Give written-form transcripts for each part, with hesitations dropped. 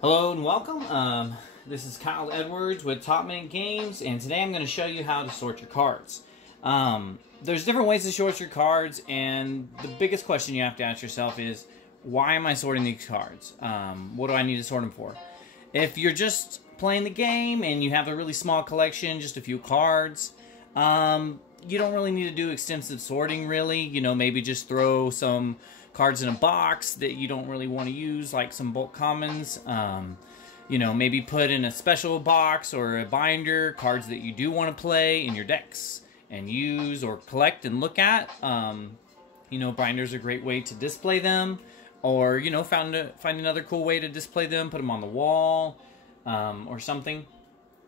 Hello and welcome. This is Kyle Edwards with Top Mint Games, and today I'm going to show you how to sort your cards. There's different ways to sort your cards, and the biggest question you have to ask yourself is, why am I sorting these cards? What do I need to sort them for? If you're just playing the game and you have a really small collection, just a few cards, you don't really need to do extensive sorting, really. You know, maybe just throw some cards in a box that you don't really want to use, like some bulk commons. You know, maybe put in a special box or a binder cards that you do want to play in your decks and use or collect and look at. You know, binders are a great way to display them, or, you know, find another cool way to display them, put them on the wall, or something.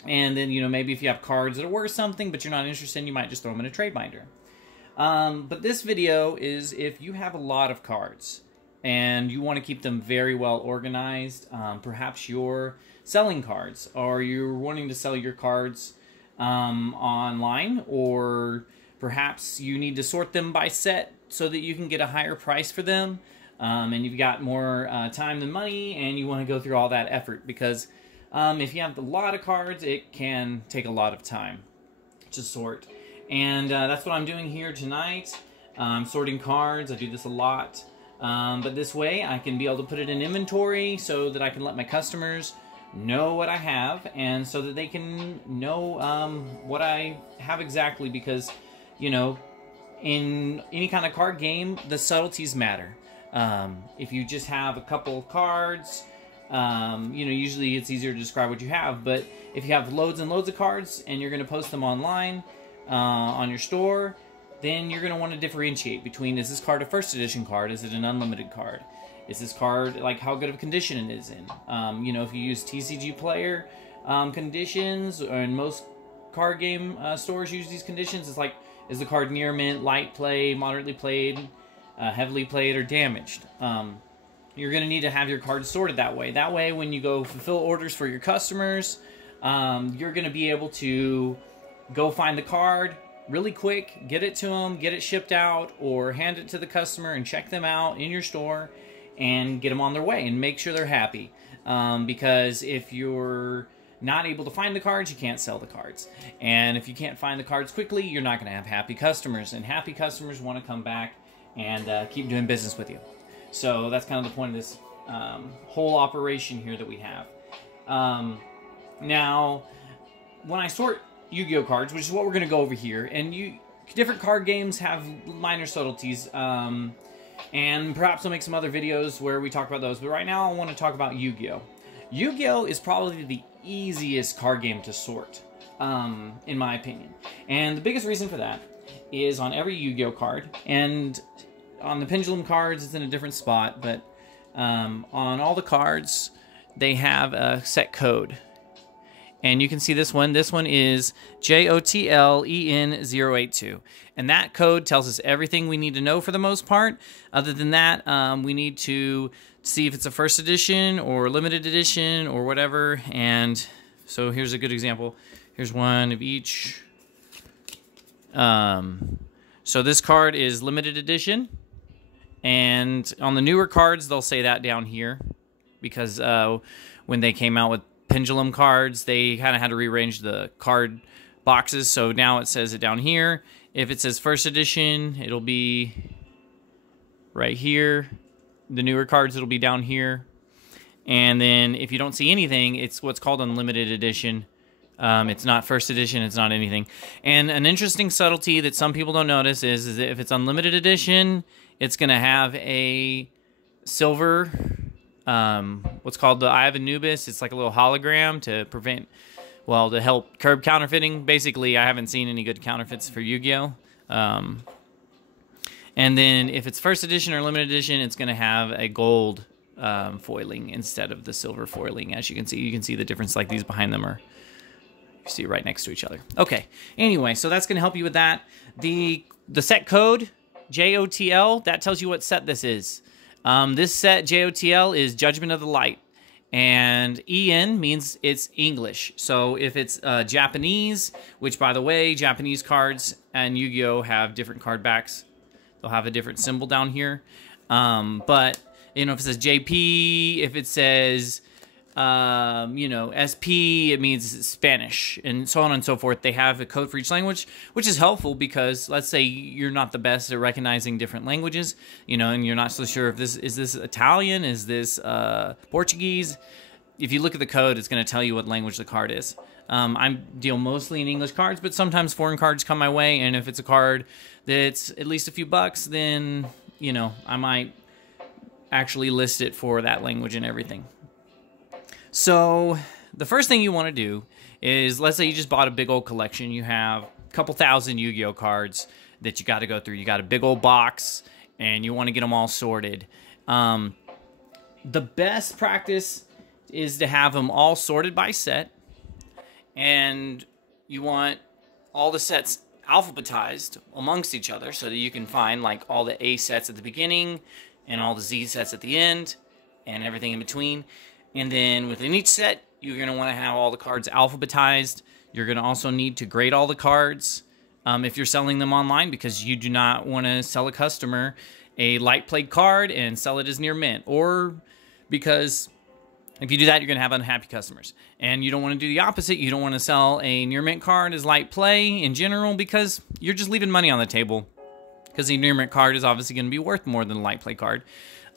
And then, you know, maybe if you have cards that are worth something but you're not interested in, you might just throw them in a trade binder. But this video is if you have a lot of cards and you want to keep them very well organized. Perhaps you're selling cards, or you're wanting to sell your cards online, or perhaps you need to sort them by set so that you can get a higher price for them, and you've got more time than money, and you want to go through all that effort, because if you have a lot of cards, it can take a lot of time to sort. And that's what I'm doing here tonight. I'm sorting cards. I do this a lot. But this way I can be able to put it in inventory so that I can let my customers know what I have, and so that they can know what I have exactly, because, you know, in any kind of card game, the subtleties matter. If you just have a couple of cards, you know, usually it's easier to describe what you have. But if you have loads and loads of cards and you're going to post them online on your store, then you're going to want to differentiate between, is this card a first edition card? Is it an unlimited card? Is this card, like, how good of a condition it is in? You know, if you use TCG Player conditions, and most card game stores use these conditions, it's like, is the card near mint, light play, moderately played, heavily played, or damaged? You're going to need to have your cards sorted that way. That way, when you go fulfill orders for your customers, you're going to be able to go find the card really quick, get it to them, get it shipped out, or hand it to the customer and check them out in your store and get them on their way and make sure they're happy. Because if you're not able to find the cards, you can't sell the cards. And if you can't find the cards quickly, you're not going to have happy customers. And happy customers want to come back and keep doing business with you. So that's kind of the point of this whole operation here that we have. Now, when I sort Yu-Gi-Oh cards, which is what we're going to go over here, and different card games have minor subtleties, and perhaps I'll make some other videos where we talk about those, but right now I want to talk about Yu-Gi-Oh. Yu-Gi-Oh is probably the easiest card game to sort, in my opinion, and the biggest reason for that is on every Yu-Gi-Oh card, and on the Pendulum cards it's in a different spot, but on all the cards they have a set code. And you can see this one. This one is JOTLEN082. And that code tells us everything we need to know for the most part. Other than that, we need to see if it's a first edition or limited edition or whatever. And so here's a good example. Here's one of each. So this card is limited edition. And on the newer cards, they'll say that down here, because when they came out with Pendulum cards, they kind of had to rearrange the card boxes, so now it says it down here. If it says first edition, it'll be right here. The newer cards, it'll be down here. And then if you don't see anything, it's what's called unlimited edition. It's not first edition, it's not anything. And an interesting subtlety that some people don't notice is that if it's unlimited edition, it's going to have a silver, what's called the Eye of Anubis. It's like a little hologram to prevent, well, to help curb counterfeiting. Basically, I haven't seen any good counterfeits for Yu-Gi-Oh. And then if it's first edition or limited edition, it's going to have a gold foiling instead of the silver foiling. As you can see the difference, like these behind them are, you see, right next to each other. Okay, anyway, so that's going to help you with that. The set code, JOTL, that tells you what set this is. This set, JOTL, is Judgment of the Light, and EN means it's English. So if it's Japanese, which, by the way, Japanese cards and Yu-Gi-Oh have different card backs. They'll have a different symbol down here. But, you know, if it says JP, if it says SP, it means Spanish, and so on and so forth. They have a code for each language, which is helpful because let's say you're not the best at recognizing different languages, and you're not so sure if this is Italian, is this Portuguese. If you look at the code, it's going to tell you what language the card is. I deal mostly in English cards, but sometimes foreign cards come my way, and if it's a card that's at least a few bucks, then, I might actually list it for that language and everything. So the first thing you want to do is, let's say you just bought a big old collection. You have a couple thousand Yu-Gi-Oh cards that you got to go through. You got a big old box, and you want to get them all sorted. The best practice is to have them all sorted by set, and you want all the sets alphabetized amongst each other so that you can find like all the A sets at the beginning and all the Z sets at the end and everything in between. And then within each set, you're going to want to have all the cards alphabetized. You're going to also need to grade all the cards if you're selling them online, because you do not want to sell a customer a light played card and sell it as near mint, or because if you do that, you're going to have unhappy customers. And you don't want to do the opposite. You don't want to sell a near mint card as light play in general, because you're just leaving money on the table, because the near mint card is obviously going to be worth more than a light play card.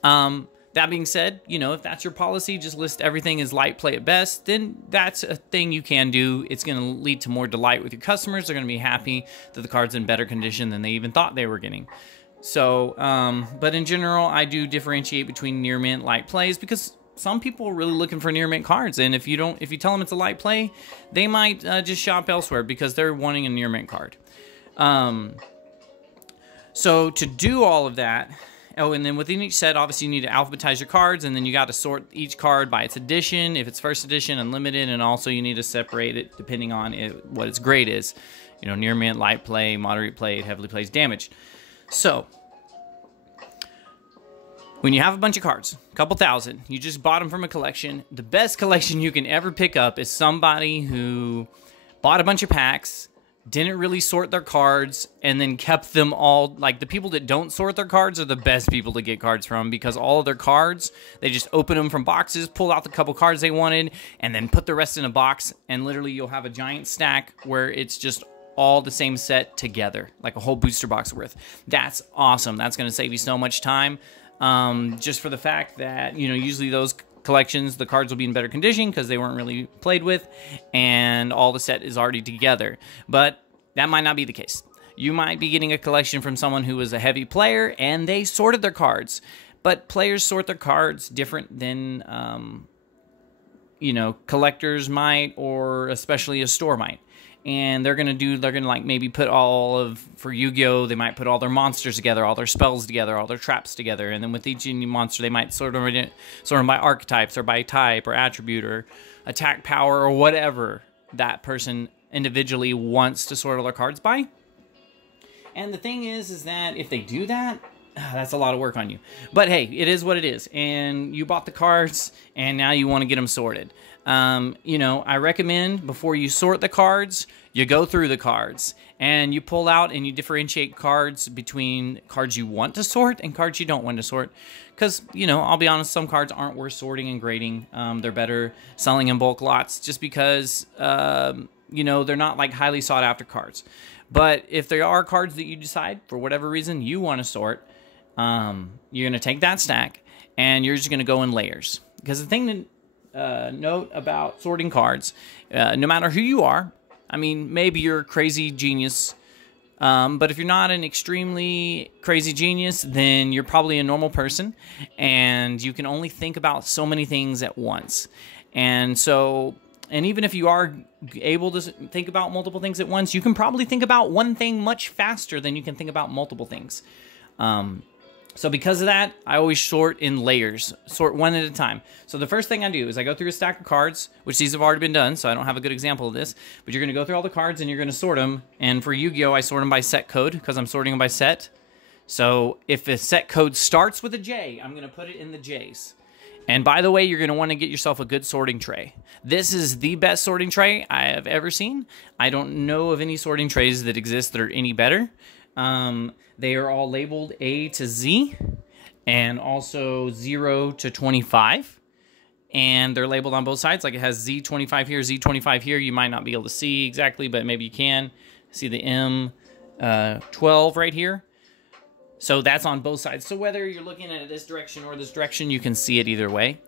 That being said, if that's your policy, just list everything as light play at best, then that's a thing you can do. It's going to lead to more delight with your customers. They're going to be happy that the card's in better condition than they even thought they were getting. So, but in general, I do differentiate between near mint, light plays, because some people are really looking for near mint cards, and if you tell them it's a light play, they might just shop elsewhere because they're wanting a near mint card. So to do all of that, and then within each set, obviously you need to alphabetize your cards, and then you got to sort each card by its edition, if it's first edition, unlimited, and also you need to separate it depending on what its grade is. Near mint, light play, moderate play, heavily plays, damaged. So when you have a bunch of cards, a couple thousand, you just bought them from a collection, the best collection you can ever pick up is somebody who bought a bunch of packs, didn't really sort their cards, and then kept them all. Like, the people that don't sort their cards are the best people to get cards from, because all of their cards, they just open them from boxes, pull out the couple cards they wanted, and then put the rest in a box, and literally you'll have a giant stack where it's just all the same set together, like a whole booster box worth. That's awesome. That's going to save you so much time, just for the fact that, usually those collections, the cards will be in better condition because they weren't really played with, and all the set is already together. But that might not be the case. You might be getting a collection from someone who was a heavy player and they sorted their cards, but players sort their cards different than collectors might, or especially a store might. And they're gonna like maybe put for Yu-Gi-Oh, they might put all their monsters together, all their spells together, all their traps together, and then with each monster they might sort them by archetypes or by type or attribute or attack power or whatever that person individually wants to sort all their cards by. And the thing is that if they do that, that's a lot of work on you. But hey, it is what it is, and you bought the cards and now you want to get them sorted. I recommend before you sort the cards, you go through the cards and you pull out and you differentiate cards between cards you want to sort and cards you don't want to sort. Because, I'll be honest, some cards aren't worth sorting and grading. They're better selling in bulk lots just because, they're not like highly sought after cards. But if there are cards that you decide, for whatever reason, you want to sort, you're going to take that stack and you're just going to go in layers. Because the thing that note about sorting cards, no matter who you are, maybe you're a crazy genius, but if you're not an extremely crazy genius, then you're probably a normal person, and you can only think about so many things at once. And even if you are able to think about multiple things at once, you can probably think about one thing much faster than you can think about multiple things. So because of that, I always sort in layers, sort one at a time. So the first thing I do is I go through a stack of cards, which these have already been done, so I don't have a good example of this, but you're going to go through all the cards and you're going to sort them. And for Yu-Gi-Oh, I sort them by set code because I'm sorting them by set. So if the set code starts with a J, I'm going to put it in the J's. And by the way, you're going to want to get yourself a good sorting tray. This is the best sorting tray I have ever seen. I don't know of any sorting trays that exist that are any better. They are all labeled A to Z and also 0 to 25. and they're labeled on both sides. Like it has Z25 here, Z25 here. You might not be able to see exactly, but maybe you can see the M12 right here. So that's on both sides. So whether you're looking at it this direction or this direction, you can see it either way.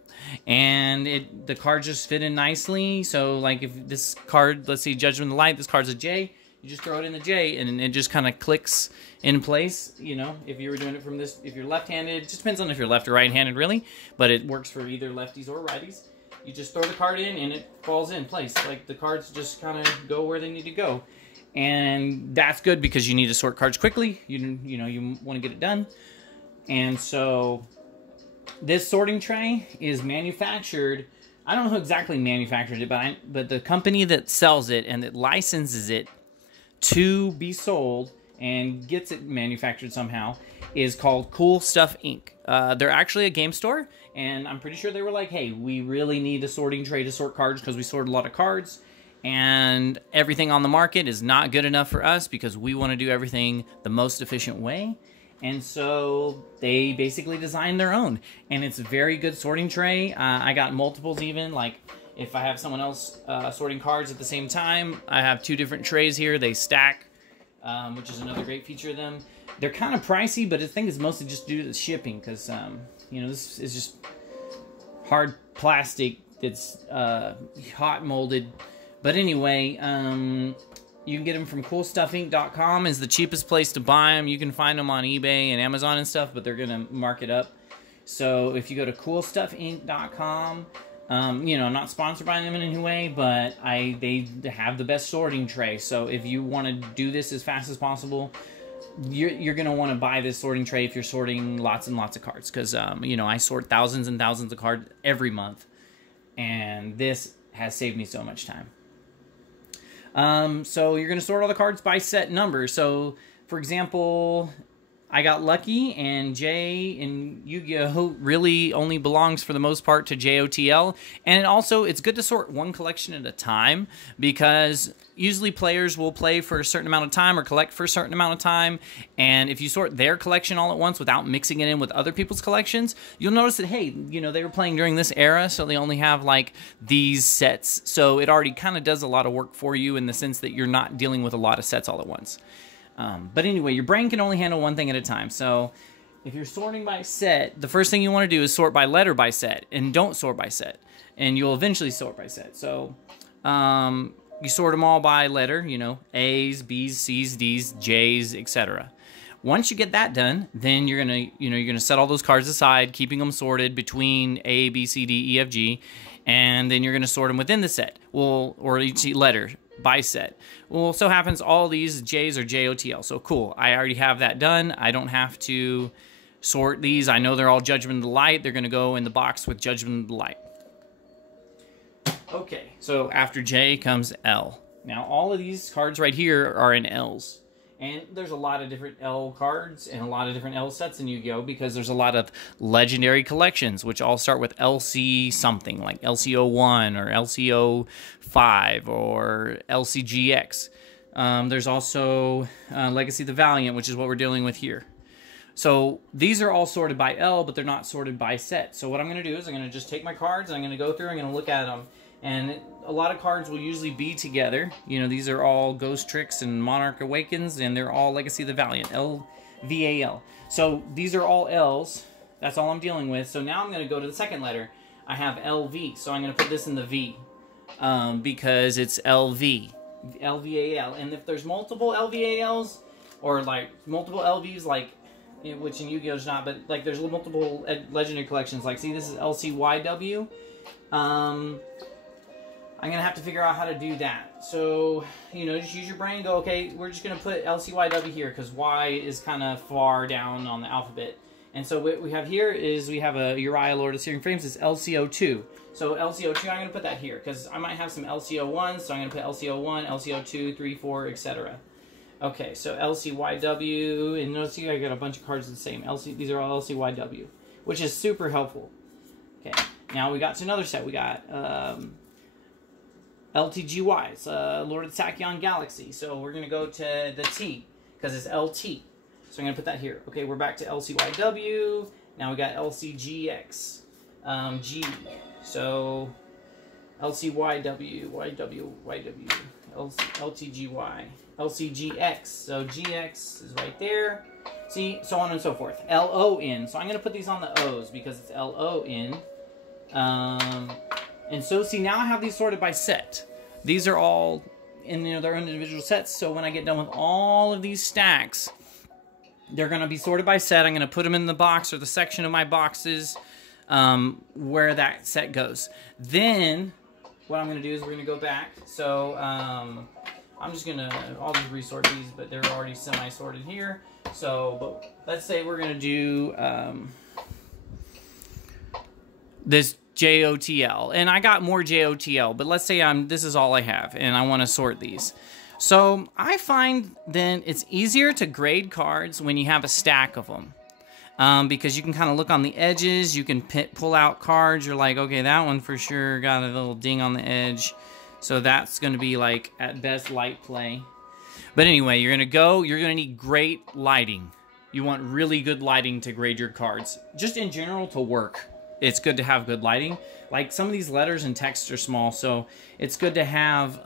And the cards just fit in nicely. So like if this card, let's see, Judgment of the Light, this card's a J. You just throw it in the J, and it just kind of clicks in place. You know, if you were doing it from this, if you're left-handed, it just depends on if you're left or right-handed, really. But it works for either lefties or righties. You just throw the card in, and it falls in place. Like the cards just kind of go where they need to go. And that's good because you need to sort cards quickly. You know, you want to get it done. And so this sorting tray is manufactured. I don't know who exactly manufactured it, but the company that sells it and that licenses it to be sold and gets it manufactured somehow is called Cool Stuff Inc. They're actually a game store, and I'm pretty sure they were like, hey, we really need a sorting tray to sort cards because we sort a lot of cards. And everything on the market is not good enough for us because we want to do everything the most efficient way. And so they basically designed their own. And it's a very good sorting tray. I got multiples even. Like if I have someone else sorting cards at the same time, I have 2 different trays here. They stack, which is another great feature of them. They're kind of pricey, but I think it's mostly just due to the shipping because, you know, this is just hard plastic that's hot molded. But anyway, you can get them from CoolStuffInc.com is the cheapest place to buy them. You can find them on eBay and Amazon and stuff, but they're going to mark it up. So if you go to CoolStuffInc.com, you know, I'm not sponsored by them in any way, but they have the best sorting tray. So if you want to do this as fast as possible, you're going to want to buy this sorting tray if you're sorting lots and lots of cards. Because, you know, I sort thousands and thousands of cards every month. And this has saved me so much time. So you're going to sort all the cards by set number. So, for example, I got lucky, and J in Yu-Gi-Oh! Really only belongs for the most part to JOTL. And also, it's good to sort one collection at a time because usually players will play for a certain amount of time or collect for a certain amount of time. And if you sort their collection all at once without mixing it in with other people's collections, you'll notice that, hey, you know, they were playing during this era, so they only have like these sets. So it already kind of does a lot of work for you in the sense that you're not dealing with a lot of sets all at once. But anyway, your brain can only handle one thing at a time. So if you're sorting by set, the first thing you want to do is sort by letter by set, and don't sort by set. And you'll eventually sort by set. So you sort them all by letter, you know, A's, B's, C's, D's, J's, etc. Once you get that done, then you're gonna set all those cards aside, keeping them sorted between A, B, C, D, E, F, G, and then you're gonna sort them within the set, or each letter by set. Well, so happens all these J's are JOTL. So cool, I already have that done. I don't have to sort these. I know they're all Judgment of the Light. They're gonna go in the box with Judgment of the Light. Okay, so after J comes L. Now, all of these cards right here are in L's. And there's a lot of different L cards and a lot of different L sets in Yu-Gi-Oh! Because there's a lot of legendary collections, which all start with LC something, like LC01 or LC05 or LCGX. There's also Legacy of the Valiant, which is what we're dealing with here. So these are all sorted by L, but they're not sorted by set. So what I'm going to do is I'm going to just take my cards, and I'm going to go through, I'm going to look at them. And a lot of cards will usually be together. You know, these are all Ghost Tricks and Monarch Awakens, and they're all Legacy of the Valiant, LVAL. So these are all L's. That's all I'm dealing with. So now I'm going to go to the second letter. I have LV, so I'm going to put this in the V because it's LV, LVAL. And if there's multiple LVALs or like multiple LVs, like which in Yu-Gi-Oh is not, but like there's multiple legendary collections. Like, see, this is LCYW. I'm going to have to figure out how to do that. So, you know, just use your brain and go, okay, we're just going to put LCYW here because Y is kind of far down on the alphabet. And so what we have here is we have a Uriah Lord of Searing Frames. It's LCO2. So LCO2, I'm going to put that here because I might have some LCO1s. So I'm going to put LCO1, LCO2, 3, 4, etc. Okay, so LCYW. And notice here I got a bunch of cards the same. These are all LCYW, which is super helpful. Okay, now we got to another set. We got LTGY, it's Lord of the Tachyon Galaxy. So we're going to go to the T, because it's LT. So I'm going to put that here. Okay, we're back to LCYW. Now we got LCGX. G. So LCYW, YW, YW, LTGY, LCGX. So GX is right there. See, so on and so forth. LON. So I'm going to put these on the O's because it's LON. And so, see, now I have these sorted by set. These are all in their own individual sets. So when I get done with all of these stacks, they're going to be sorted by set. I'm going to put them in the box or the section of my boxes where that set goes. Then what I'm going to do is we're going to go back. So I'm just going to, I'll just resort these, but they're already semi-sorted here. So, but let's say we're going to do this JOTL. And I got more JOTL, but let's say this is all I have, and I want to sort these. So I find then it's easier to grade cards when you have a stack of them. Because you can kind of look on the edges, you can pull out cards, you're like, okay, that one for sure got a little ding on the edge. So that's going to be like, at best, light play. But anyway, you're going to need great lighting. You want really good lighting to grade your cards. Just in general to work, it's good to have good lighting. Like some of these letters and text are small, so it's good to have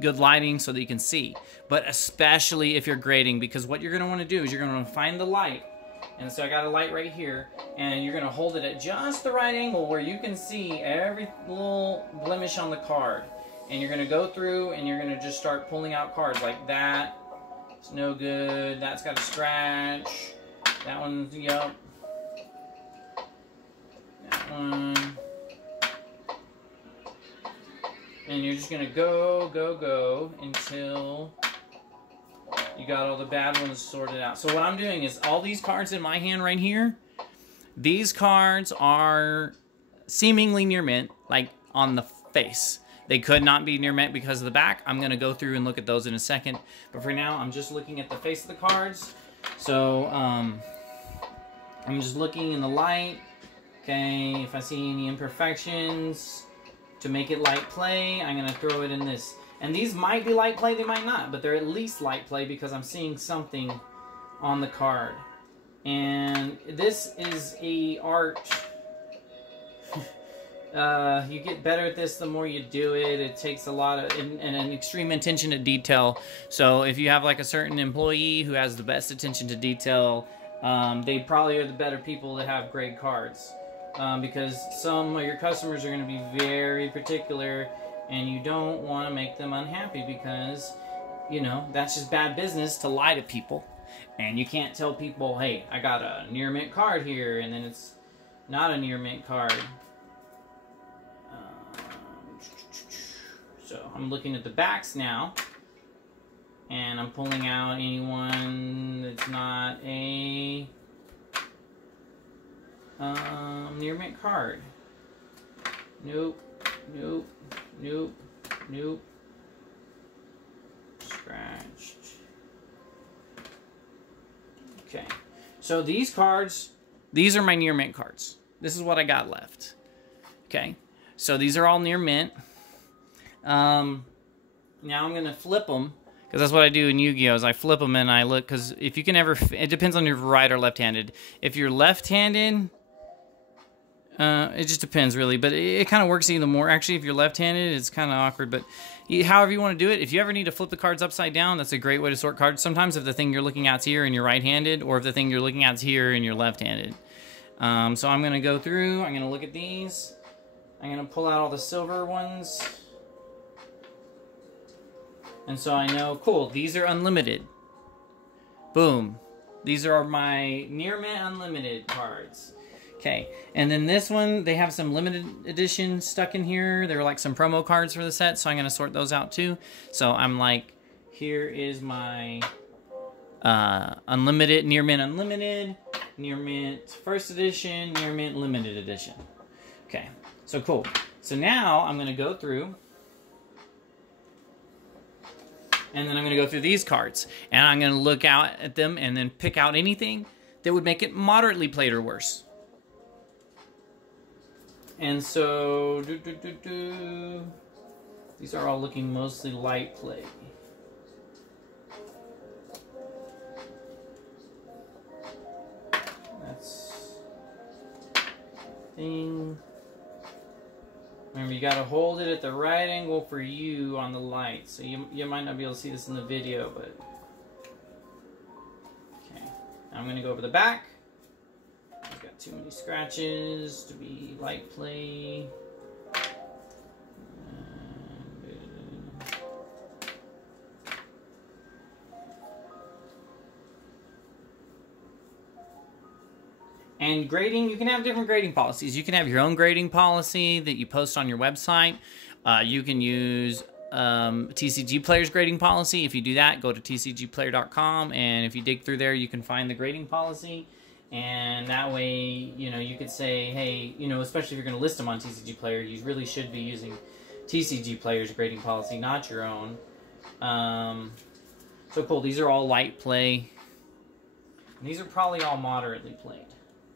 good lighting so that you can see. But especially if you're grading, because what you're going to want to do is you're going to find the light. And so I got a light right here, and you're going to hold it at just the right angle where you can see every little blemish on the card. And you're going to go through and you're going to just start pulling out cards like that. It's no good. That's got a scratch. That one's, yep. That one. And you're just going to go until you got all the bad ones sorted out. So what I'm doing is all these cards in my hand right here, these cards are seemingly near mint, like on the face. They could not be near mint because of the back. I'm going to go through and look at those in a second. But for now, I'm just looking at the face of the cards. So I'm just looking in the light. Okay, if I see any imperfections, to make it light play, I'm going to throw it in this. And these might be light play, they might not, but they're at least light play because I'm seeing something on the card. And this is a art. You get better at this the more you do it. It takes a lot of and an extreme attention to detail. So if you have like a certain employee who has the best attention to detail, they probably are the better people to have great cards. Because some of your customers are going to be very particular, and you don't want to make them unhappy because, you know, that's just bad business to lie to people. And you can't tell people, hey, I got a near mint card here, and then it's not a near mint card. So I'm looking at the backs now, and I'm pulling out anyone that's not a near mint card. Nope, nope, nope, nope. Scratched. Okay, so these cards, these are my near mint cards. This is what I got left. Okay, so these are all near mint. Now I'm going to flip them, because that's what I do in Yu-Gi-Oh! Is I flip them and I look, because if you can ever, it depends on if you're right or left-handed. If you're left-handed, it just depends really, but it kind of works either more. Actually, if you're left-handed, it's kind of awkward, but however you want to do it, if you ever need to flip the cards upside down, that's a great way to sort cards. Sometimes if the thing you're looking at's here and you're right-handed, or if the thing you're looking at's here and you're left-handed. So I'm going to go through, I'm going to look at these, I'm going to pull out all the silver ones. And so I know, cool, these are unlimited. Boom. These are my near mint unlimited cards. Okay, and then this one, they have some limited edition stuck in here. There were like some promo cards for the set, so I'm going to sort those out too. So I'm like, here is my unlimited, near mint unlimited, near mint first edition, near mint limited edition. Okay, so cool. So now I'm going to go through, and then I'm going to go through these cards, and I'm going to look out at them and then pick out anything that would make it moderately played or worse. And so, these are all looking mostly light play. That's thing. Remember, you gotta hold it at the right angle for you on the light. So you might not be able to see this in the video, but... Okay, now I'm gonna go over the back. I've got too many scratches to be light play. And grading, you can have different grading policies. You can have your own grading policy that you post on your website. You can use TCG Player's grading policy. If you do that, go to tcgplayer.com, and if you dig through there, you can find the grading policy. And that way, you know, you could say, hey, you know, especially if you're going to list them on TCG Player, you really should be using TCG Player's grading policy, not your own. So cool. These are all light play. And these are probably all moderately played,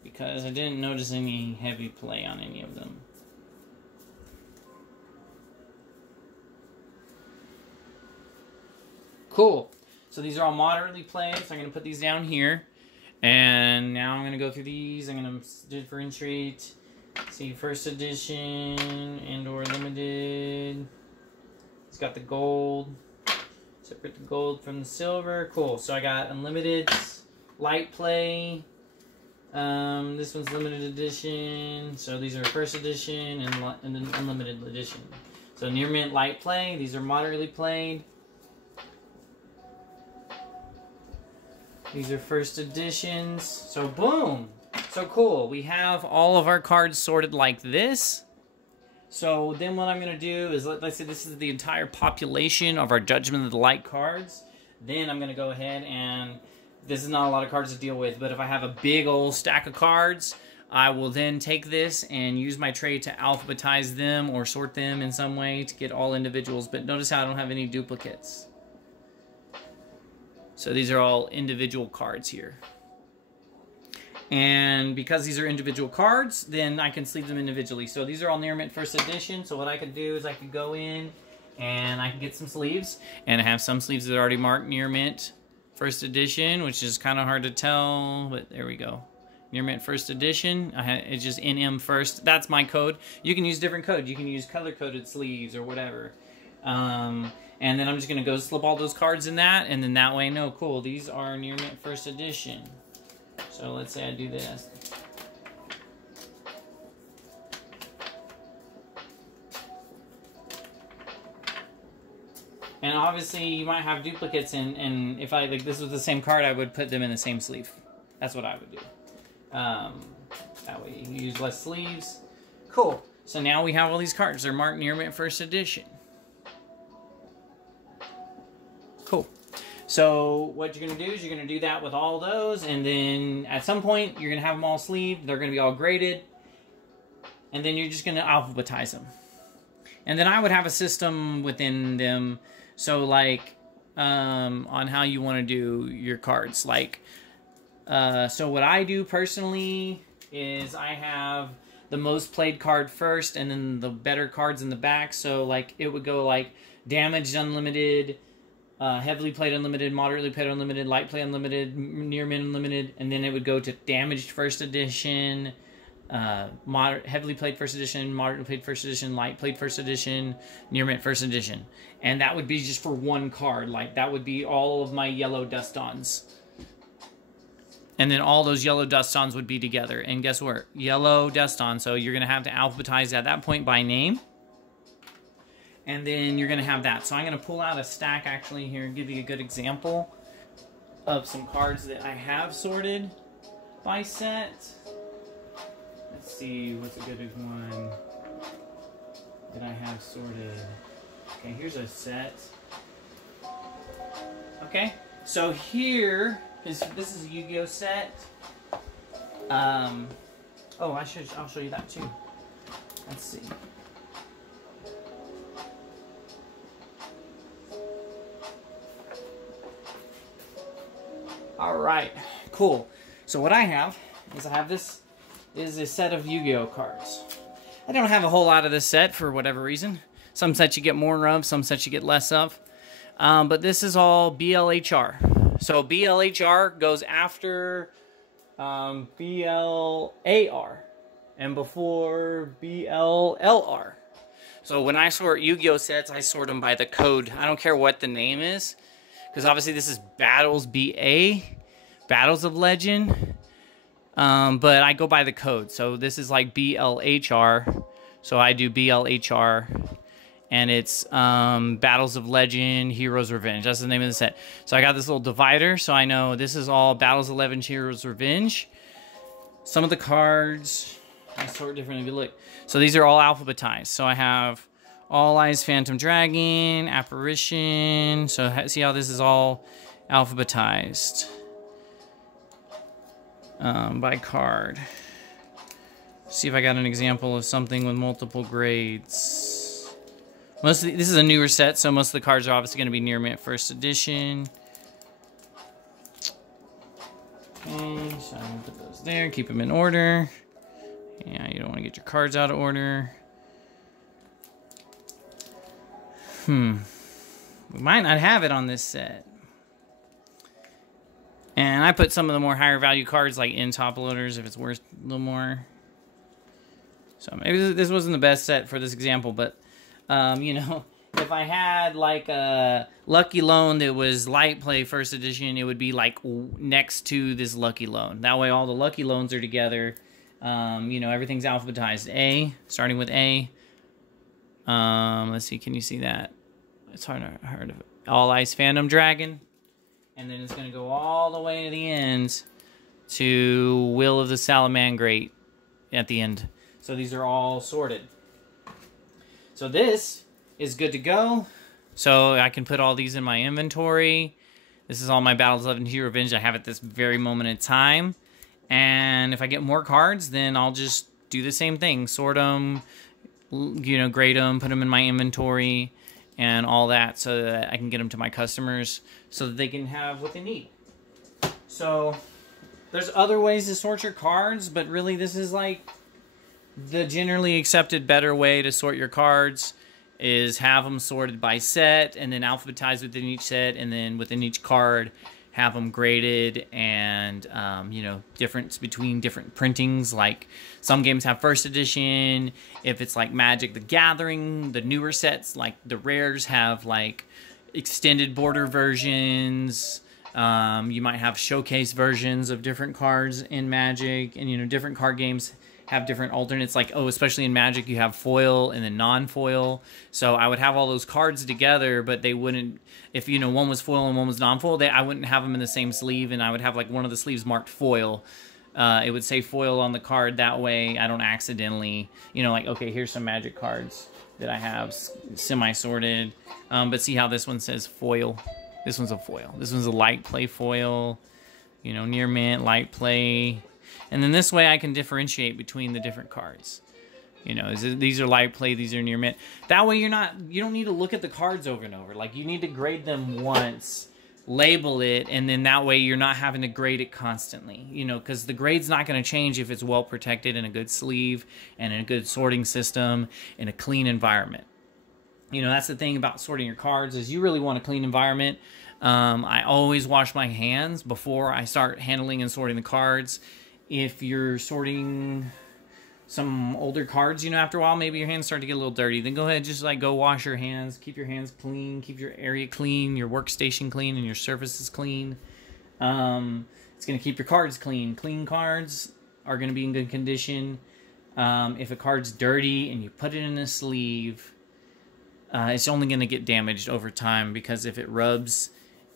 because I didn't notice any heavy play on any of them. Cool. So these are all moderately played, so I'm going to put these down here. And now I'm going to go through these. I'm going to differentiate. See, first edition and or limited. It's got the gold. Separate the gold from the silver. Cool. So I got unlimited, light play. This one's limited edition. So these are first edition and then unlimited edition. So near mint, light play. These are moderately played. These are first editions. So boom. So cool. We have all of our cards sorted like this. So then what I'm going to do is, let's say this is the entire population of our Judgment of the Light cards. Then I'm going to go ahead and, this is not a lot of cards to deal with, but if I have a big old stack of cards, I will then take this and use my tray to alphabetize them or sort them in some way to get all individuals. But notice how I don't have any duplicates. So these are all individual cards here. And because these are individual cards, then I can sleeve them individually. So these are all near mint first edition. So what I could do is I could go in and I can get some sleeves. And I have some sleeves that are already marked near mint first edition, which is kind of hard to tell, but there we go. Near mint first edition. It's just NM first. That's my code. You can use different code. You can use color-coded sleeves or whatever. And then I'm just going to go slip all those cards in that, and then that way, no, cool, these are near mint first edition. So let's say I do this. And obviously you might have duplicates, and if like this was the same card, I would put them in the same sleeve. That's what I would do. That way you can use less sleeves. Cool. So now we have all these cards. They're marked near mint first edition. Cool. So what you're going to do is you're going to do that with all those, and then at some point you're going to have them all sleeved. They're going to be all graded, and then you're just going to alphabetize them. And then I would have a system within them, so like on how you want to do your cards. Like, so what I do personally is I have the most played card first, and then the better cards in the back. So like it would go like damaged unlimited, heavily played unlimited, moderately played unlimited, light play unlimited, near mint unlimited, and then it would go to damaged first edition, heavily played first edition, moderately played first edition, light played first edition, near mint first edition. And that would be just for one card. Like that would be all of my yellow dust-ons. And then all those yellow dust-ons would be together. And guess what? Yellow dust-on. So you're going to have to alphabetize at that point by name. And then you're going to have that. So I'm going to pull out a stack actually here and give you a good example of some cards that I have sorted by set. Let's see, what's a good one that I have sorted. Okay, here's a set. Okay, so here, this is a Yu-Gi-Oh set. Oh, I'll show you that too. Let's see. Alright, cool. So what I have is this is a set of Yu-Gi-Oh cards. I don't have a whole lot of this set for whatever reason. Some sets you get more of, some sets you get less of. But this is all BLHR. So BLHR goes after BLAR and before BLLR. So when I sort Yu-Gi-Oh sets, I sort them by the code. I don't care what the name is, because obviously this is Battles BA, Battles of Legend. But I go by the code. So this is like BLHR. So I do BLHR, and it's Battles of Legend, Heroes Revenge. That's the name of the set. So I got this little divider, so I know this is all Battles of Legend, Heroes Revenge. Some of the cards I sort different if you look. So these are all alphabetized. So I have All Eyes Phantom Dragon, Apparition. So see how this is all alphabetized by card. See if I got an example of something with multiple grades. This is a newer set, so most of the cards are obviously going to be near mint first edition. Okay, so I'm going to put those there, keep them in order. Yeah, you don't want to get your cards out of order. We might not have it on this set. And I put some of the more higher value cards like in top loaders if it's worth a little more. So maybe this wasn't the best set for this example, but you know, if I had like a Lucky Loan that was light play first edition, it would be like next to this Lucky Loan. That way all the Lucky Loans are together. You know, everything's alphabetized. A, starting with A. Let's see, can you see that? It's hard to heard of it. All Eyes Phantom Dragon. And then it's going to go all the way to the end to Will of the Salamangrate at the end. So these are all sorted. So this is good to go. So I can put all these in my inventory. This is all my Battles of Hero Revenge I have at this very moment in time. And if I get more cards, then I'll just do the same thing. Sort them, you know, grade them, put them in my inventory, and all that so that I can get them to my customers so that they can have what they need. So there's other ways to sort your cards, but really this is like the generally accepted better way to sort your cards is have them sorted by set and then alphabetized within each set, and then within each card have them graded, and you know, difference between different printings. Like some games have first edition. If it's like Magic the Gathering, the newer sets like the rares have like extended border versions. You might have showcase versions of different cards in Magic, and you know, different card games have different alternates. Like, oh, especially in Magic, you have foil and then non-foil. So I would have all those cards together, but they wouldn't, if, you know, one was foil and one was non-foil, I wouldn't have them in the same sleeve, and I would have like one of the sleeves marked foil. It would say foil on the card. That way I don't accidentally, you know, like, okay, here's some Magic cards that I have semi-sorted. But see how this one says foil? This one's a foil. This one's a light play foil, you know, near mint, light play. And then this way I can differentiate between the different cards. You know, these are light play, these are near mint. That way you don't need to look at the cards over and over. Like, you need to grade them once, label it, and then that way you're not having to grade it constantly. You know, because the grade's not going to change if it's well protected in a good sleeve and in a good sorting system in a clean environment. You know, that's the thing about sorting your cards, is you really want a clean environment. I always wash my hands before I start handling and sorting the cards. If you're sorting some older cards, you know, after a while, maybe your hands start to get a little dirty, then go ahead, just like go wash your hands, keep your hands clean, keep your area clean, your workstation clean, and your surfaces clean. It's going to keep your cards clean. Clean cards are going to be in good condition. If a card's dirty and you put it in a sleeve, it's only going to get damaged over time, because if it rubs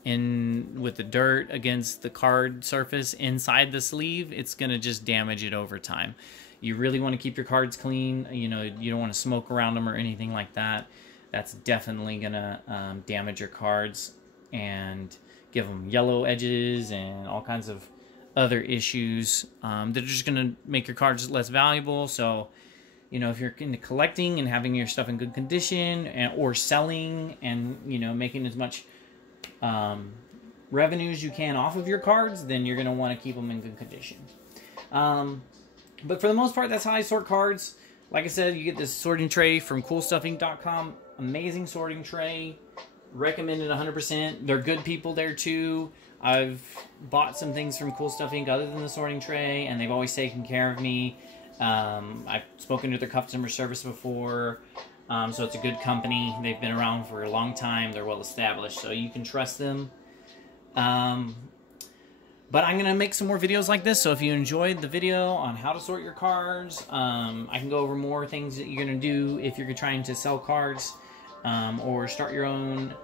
in with the dirt against the card surface inside the sleeve, it's going to just damage it over time. You really want to keep your cards clean. You know, you don't want to smoke around them or anything like that. That's definitely going to damage your cards and give them yellow edges and all kinds of other issues that are just going to make your cards less valuable. So, you know, if you're into collecting and having your stuff in good condition, or selling and, you know, making as much revenue as you can off of your cards, then you're going to want to keep them in good condition. But for the most part, that's how I sort cards. Like I said, you get this sorting tray from CoolStuffInc.com. Amazing sorting tray. Recommended 100%. They're good people there too. I've bought some things from Cool Stuff Inc. other than the sorting tray, and they've always taken care of me. I've spoken to their customer service before. So it's a good company. They've been around for a long time. They're well established, so you can trust them. But I'm going to make some more videos like this, so if you enjoyed the video on how to sort your cards, I can go over more things that you're going to do if you're trying to sell cards, or start your own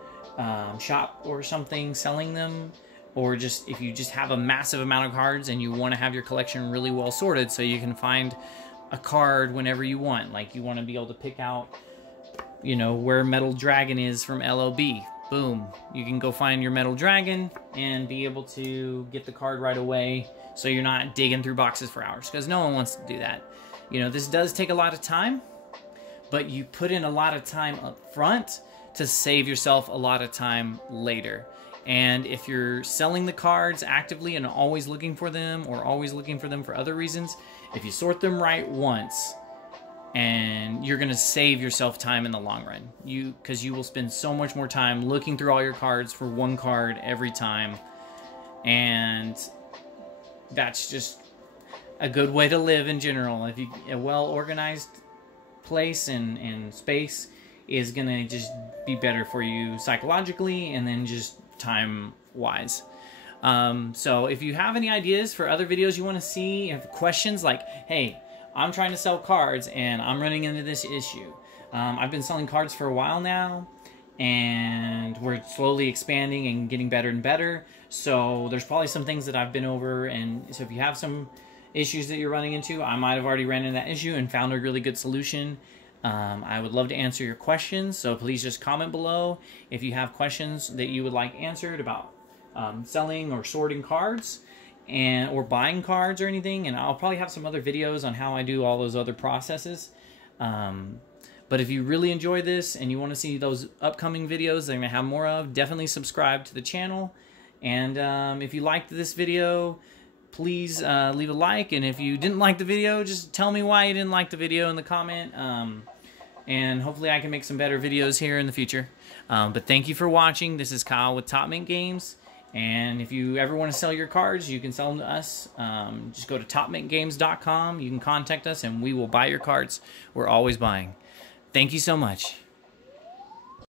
shop or something selling them, or just if you just have a massive amount of cards and you want to have your collection really well sorted so you can find a card whenever you want. Like you want to be able to pick out, you know, where Metal Dragon is from LOB. Boom, you can go find your Metal Dragon and be able to get the card right away, so you're not digging through boxes for hours, because no one wants to do that. You know, this does take a lot of time, but you put in a lot of time up front to save yourself a lot of time later. And if you're selling the cards actively and always looking for them, or always looking for them for other reasons, if you sort them right once, and you're gonna save yourself time in the long run. Because you will spend so much more time looking through all your cards for one card every time, and that's just a good way to live in general. If you a well-organized place and space is gonna just be better for you psychologically, and then just time-wise. So if you have any ideas for other videos you want to see, you have questions like, hey, I'm trying to sell cards and I'm running into this issue. I've been selling cards for a while now, and we're slowly expanding and getting better and better. So there's probably some things that I've been over, and so if you have some issues that you're running into, I might have already ran into that issue and found a really good solution. I would love to answer your questions, so please just comment below if you have questions that you would like answered about selling or sorting cards, or buying cards or anything, and I'll probably have some other videos on how I do all those other processes. But if you really enjoy this and you want to see those upcoming videos that I'm going to have more of, definitely subscribe to the channel. And if you liked this video, please leave a like, and if you didn't like the video, just tell me why you didn't like the video in the comment, and hopefully I can make some better videos here in the future. But thank you for watching. This is Kyle with Top Mint Games. And if you ever want to sell your cards, you can sell them to us. Just go to topmintgames.com. You can contact us, and we will buy your cards. We're always buying. Thank you so much.